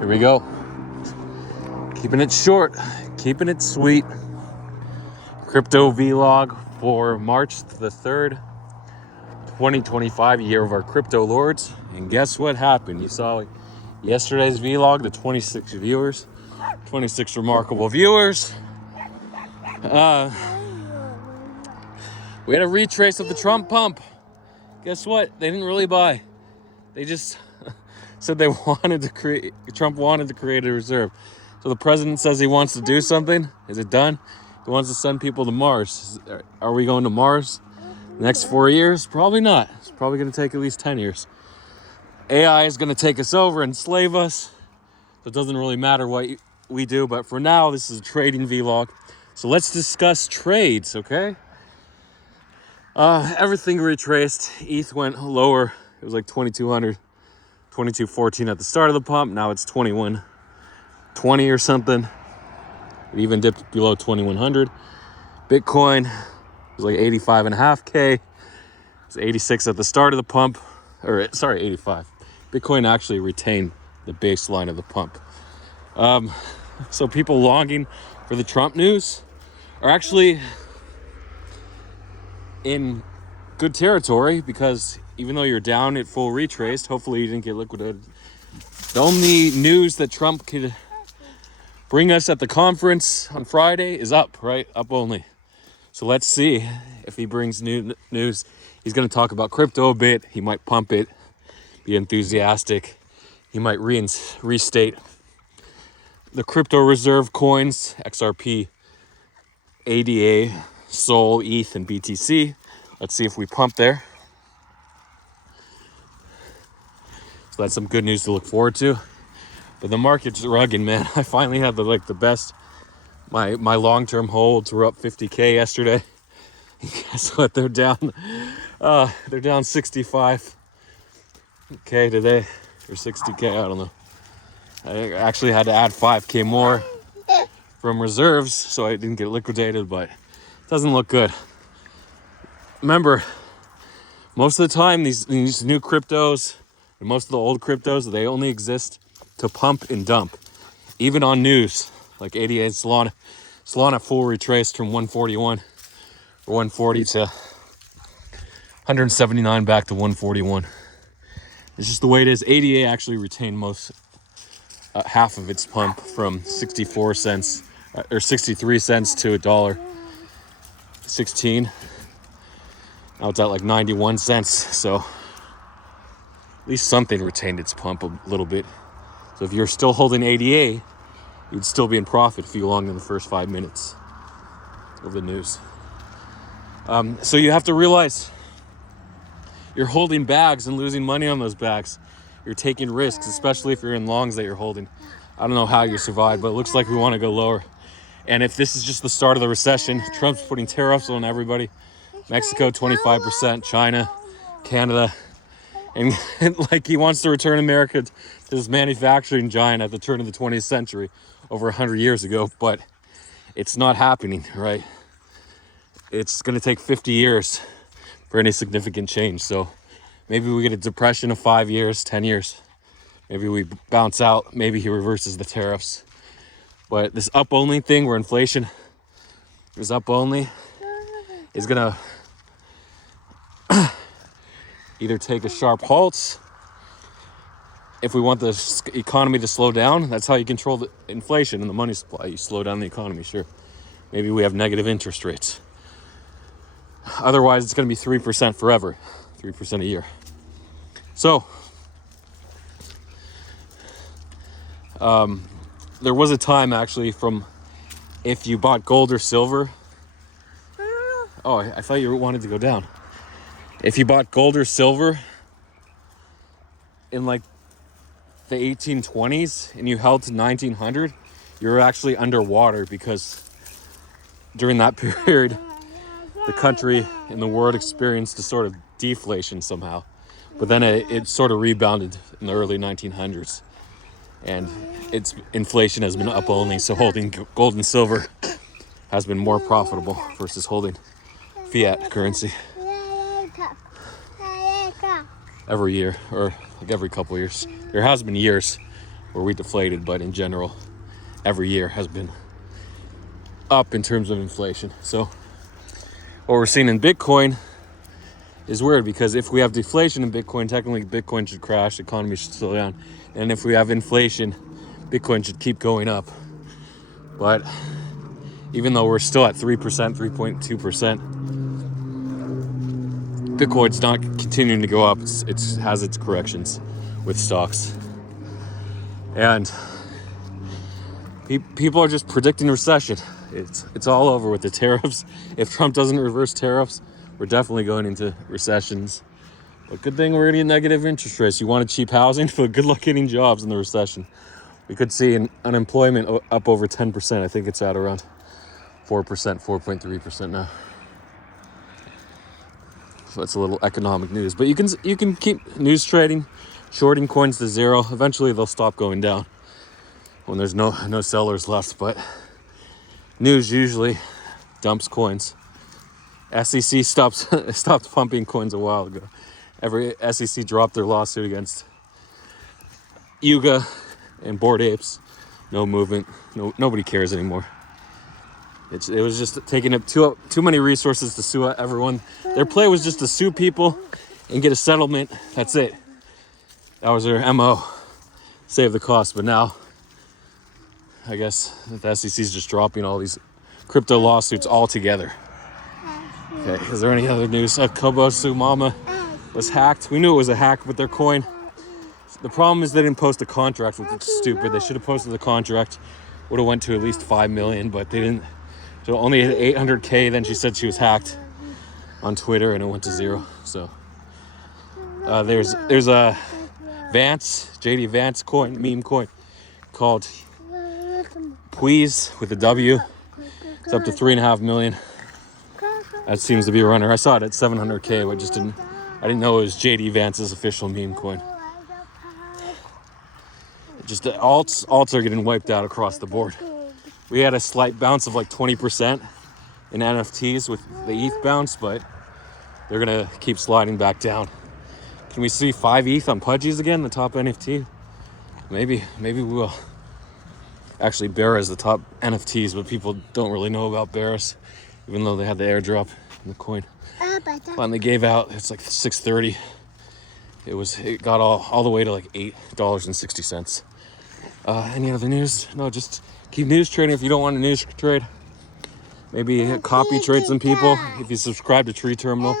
Here we go. Keeping it short, keeping it sweet. Crypto vlog for March the 3rd, 2025, year of our crypto lords. And guess what happened? You saw yesterday's vlog, the 26 viewers, 26 remarkable viewers. We had a retrace of the Trump pump. Guess what? They didn't really buy. They just said Trump wanted to create a reserve. So the president says he wants to do something. Is it done? He wants to send people to Mars. Are we going to Mars the next 4 years? Probably not. It's probably going to take at least 10 years. AI is going to take us over and enslave us. So it doesn't really matter what we do. But for now, this is a trading vlog. So let's discuss trades, okay? Everything retraced. ETH went lower. It was like 2,200, 2214 at the start of the pump. Now it's 2120 or something. It even dipped below 2100. Bitcoin was like 85.5K. It was 86 at the start of the pump. 85. Bitcoin actually retained the baseline of the pump. So people longing for the Trump news are actually in good territory, because even though you're down at full retraced, hopefully you didn't get liquidated. The only news that Trump could bring us at the conference on Friday is up, right? Up only. So let's see if he brings new news. He's going to talk about crypto a bit. He might pump it, be enthusiastic. He might restate the crypto reserve coins, XRP, ADA, Sol, ETH, and BTC. Let's see if we pump there. So that's some good news to look forward to. But the market's rugging, man. I finally had the best. My long-term holds were up 50K yesterday. Guess what? They're down. They're down 65K today, or 60K. I don't know. I actually had to add 5K more from reserves, so I didn't get liquidated. But it doesn't look good. Remember, most of the time these new cryptos and most of the old cryptos, they only exist to pump and dump. Even on news, like ADA and Solana. Solana full retraced from 141 or 140 to 179 back to 141. It's just the way it is. ADA actually retained most half of its pump from 64 cents or 63 cents to $1.16. Now it's at like 91 cents, so at least something retained its pump a little bit. So if you're still holding ADA, you'd still be in profit if you longed in the first 5 minutes of the news. So you have to realize you're holding bags and losing money on those bags. You're taking risks, especially if you're in longs that you're holding. I don't know how you survive, but it looks like we want to go lower. And if this is just the start of the recession, Trump's putting tariffs on everybody. Mexico, 25%, China, Canada. And like he wants to return America to this manufacturing giant at the turn of the 20th century over 100 years ago, but it's not happening, right? It's going to take 50 years for any significant change. So maybe we get a depression of 5 years, 10 years. Maybe we bounce out. Maybe he reverses the tariffs. But this up only thing where inflation is up only is going to either take a sharp halt. If we want the economy to slow down, that's how you control the inflation and the money supply. You slow down the economy, sure. Maybe we have negative interest rates. Otherwise, it's going to be 3% forever, 3% a year. So, there was a time actually from if you bought gold or silver. Oh, I thought you wanted to go down. If you bought gold or silver in like the 1820s and you held to 1900, you're actually underwater, because during that period, the country and the world experienced a sort of deflation somehow. But then it sort of rebounded in the early 1900s. And its inflation has been up only, so holding gold and silver has been more profitable versus holding fiat currency every year, or like every couple years. There has been years where we deflated, but in general, every year has been up in terms of inflation. So what we're seeing in Bitcoin is weird, because if we have deflation in Bitcoin, technically Bitcoin should crash, the economy should slow down. And if we have inflation, Bitcoin should keep going up. But even though we're still at 3%, 3.2%, Bitcoin's not continuing to go up. It has its corrections with stocks. And people are just predicting recession. It's all over with the tariffs. If Trump doesn't reverse tariffs, we're definitely going into recessions. But good thing we're going to get negative interest rates. You wanted cheap housing, but good luck getting jobs in the recession. We could see an unemployment up over 10%. I think it's at around 4%, 4.3% now. So that's a little economic news. But you can keep news trading, shorting coins to zero. Eventually they'll stop going down when there's no sellers left. But news usually dumps coins. SEC stopped pumping coins a while ago. Every SEC dropped their lawsuit against Yuga and Bored Apes. No movement. Nobody cares anymore. It was just taking up too many resources to sue everyone. Their play was just to sue people and get a settlement. That's it. That was their MO. Save the cost. But now, I guess the SEC is just dropping all these crypto lawsuits altogether. Okay, is there any other news? Kobosu Mama was hacked. We knew it was a hack with their coin. The problem is they didn't post a contract, which is stupid. They should have posted the contract. Would have went to at least 5 million, but they didn't. So only hit 800K. Then she said she was hacked on Twitter, and it went to zero. So there's a JD Vance coin, meme coin called Please with a W. It's up to 3.5 million. That seems to be a runner. I saw it at 700K, but I didn't know it was JD Vance's official meme coin. Just the alts are getting wiped out across the board. We had a slight bounce of like 20% in NFTs with the ETH bounce, but they're gonna keep sliding back down. Can we see 5 ETH on Pudgies again, the top NFT? Maybe we will. Actually, Bear is the top NFTs, but people don't really know about Bears, even though they had the airdrop in the coin. Finally gave out. It's like 6:30. It got all the way to like $8.60. Any other news? No, just keep news trading if you don't want to news trade. Maybe copy trade some people. If you subscribe to Tree Terminal,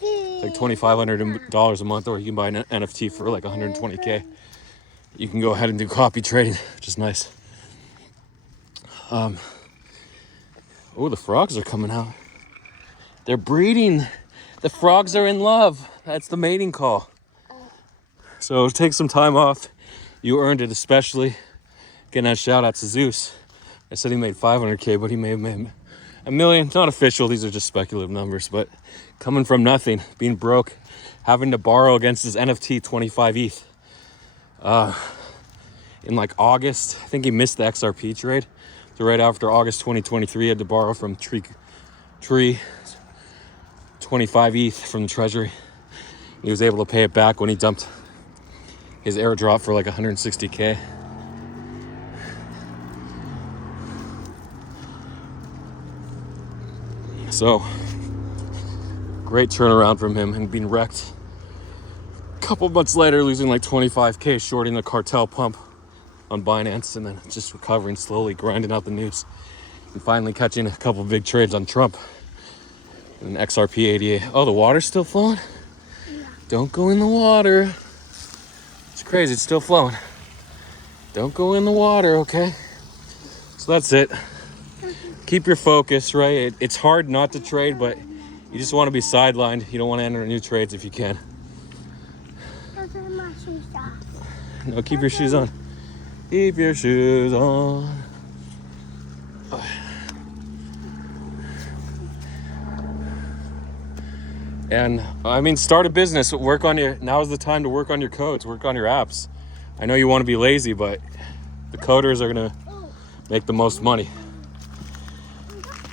it's like $2,500 a month, or you can buy an NFT for like 120K. You can go ahead and do copy trading, which is nice. Oh, the frogs are coming out. They're breeding. The frogs are in love. That's the mating call. So take some time off. You earned it, especially. Getting a shout out to Zeus. I said he made 500K, but he may have made $1 million. Not official. These are just speculative numbers. But coming from nothing, being broke, having to borrow against his NFT 25 ETH. In like August, I think he missed the XRP trade. So right after August 2023, he had to borrow from Tree 25 ETH from the treasury. He was able to pay it back when he dumped his airdrop for like 160K. So, great turnaround from him, and being wrecked. A couple months later, losing like 25K, shorting the cartel pump on Binance, and then just recovering slowly, grinding out the news, and finally catching a couple big trades on Trump and XRP 88. Oh, the water's still flowing? Yeah. Don't go in the water. It's crazy, it's still flowing. Don't go in the water, okay? So that's it. Keep your focus, right? It's hard not to trade, but you just want to be sidelined. You don't want to enter new trades if you can. My shoes off. No, keep your shoes on. Keep your shoes on. And I mean, start a business. Now's the time to work on your codes, work on your apps. I know you want to be lazy, but the coders are gonna make the most money.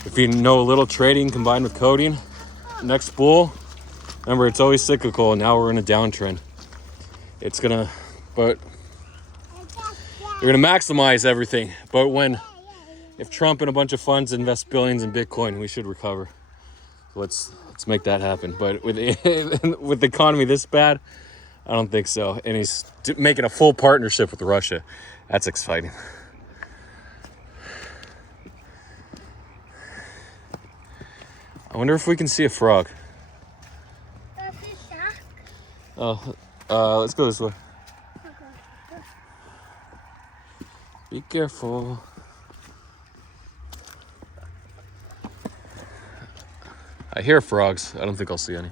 If you know a little trading combined with coding, next bull, remember it's always cyclical, and now we're in a downtrend. But They're gonna maximize everything. But if Trump and a bunch of funds invest billions in Bitcoin, we should recover. So let's make that happen. But with with the economy this bad, I don't think so. And he's making a full partnership with Russia. That's exciting. I wonder if we can see a frog. Oh, let's go this way. Be careful. I hear frogs. I don't think I'll see any.